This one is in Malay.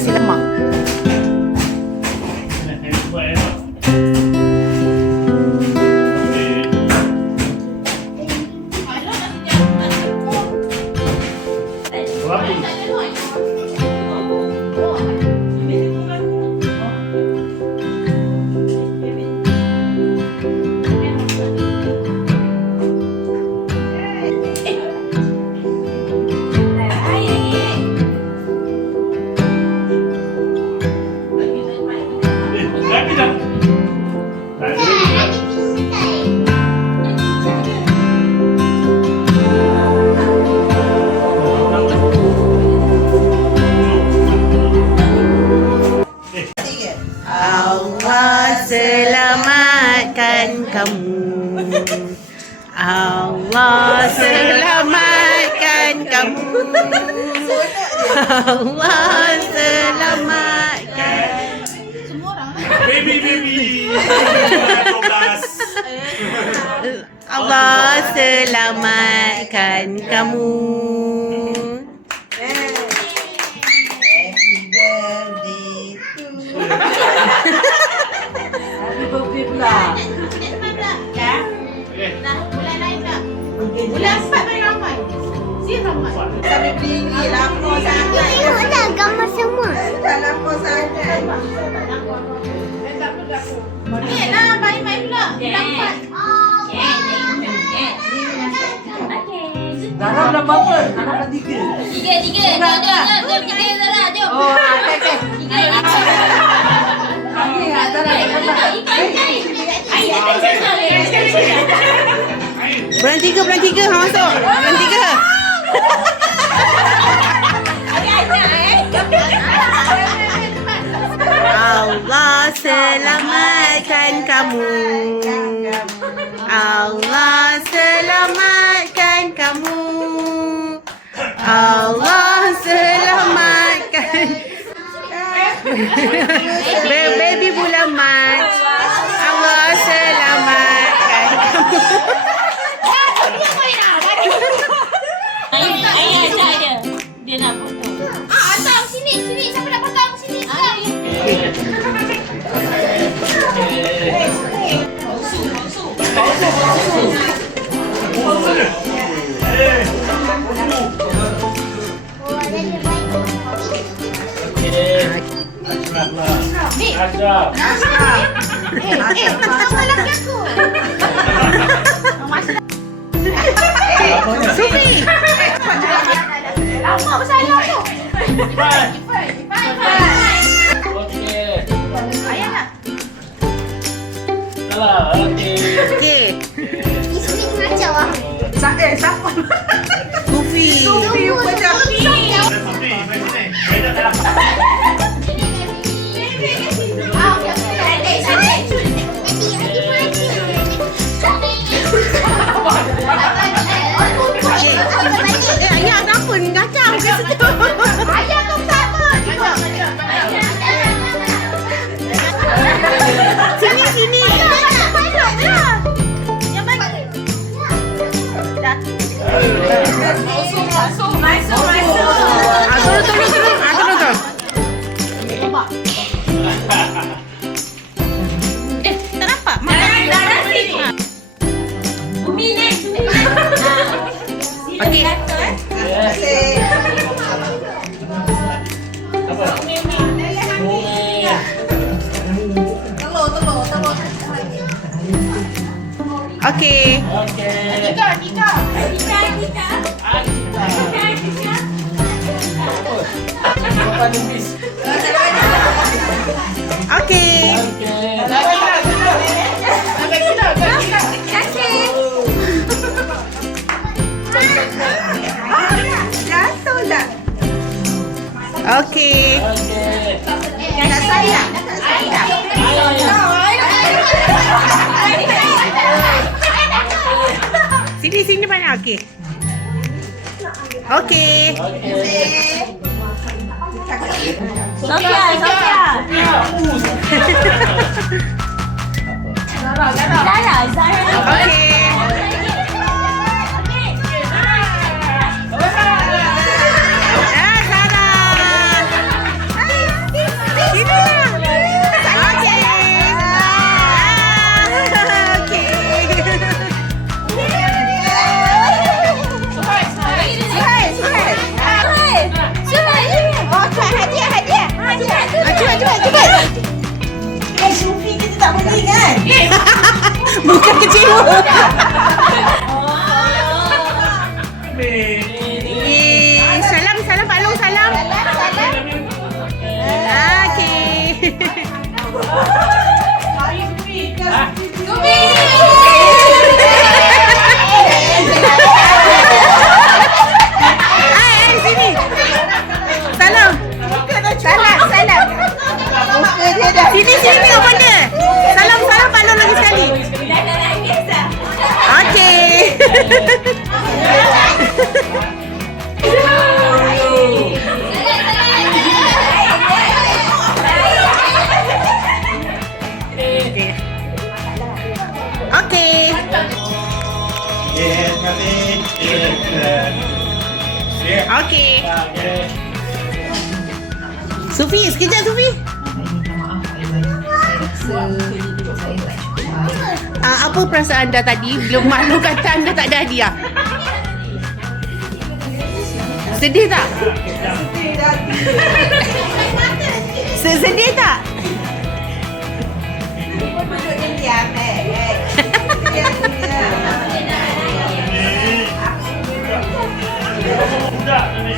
nasi lemak. Allah selamatkan kamu. Allah selamatkan kamu. Allah selamatkan. Baby. Allah selamatkan kamu. Bulan 4 main ramai. Si ramai. Sampai tinggi lama sangat. Tengok dah gambar semua. Dah lama sangat. Lah, main pula. Bulan 4. Zara bulan berapa? Anak bulan 3. Tiga. Jom, tiga Zara, jom. Oh, okey. Tiga. Okey, Zara. Bulan 3 hang masuk. Bulan 3. Allah selamatkan kamu. Allah selamatkan kamu. Allah selamatkan. Baby bulan Mac. Allah selamatkan kamu. Ayah ajak dia. Dia nak potong. Atang sini. Siapa nak potong sini? Sufi. Lama bersalah tu. Ayah nak. Okey. Ismi kacau ah. Siapa? Sufi. Macam Ayah kenapa ni kacau kat situ? Ayah kau sama. Sini. Yang mana? Tolong. Tak nampak? Mana sini? Umi ni. Okey. Okey. Nika. Okey. Jatuh dah. Okey. Kat saya. Sini mana? Okey. Okey. Sofia. Zara. Okey. Sarah. Bukan kecewa. Salam, salam, Pak Long, salam. Okey. Ai, sini. Salam. Salam, salam. Sini, sini tengok benda. Salam, salam Pak Long lagi sekali. Dah nangis dah. Okey. Okey. Okey. Sufi, sekejap Sufi. Apa perasaan anda tadi bila Mak Long kata anda tak ada hadiah? Sedih tak? Sedih tak? Budak ni.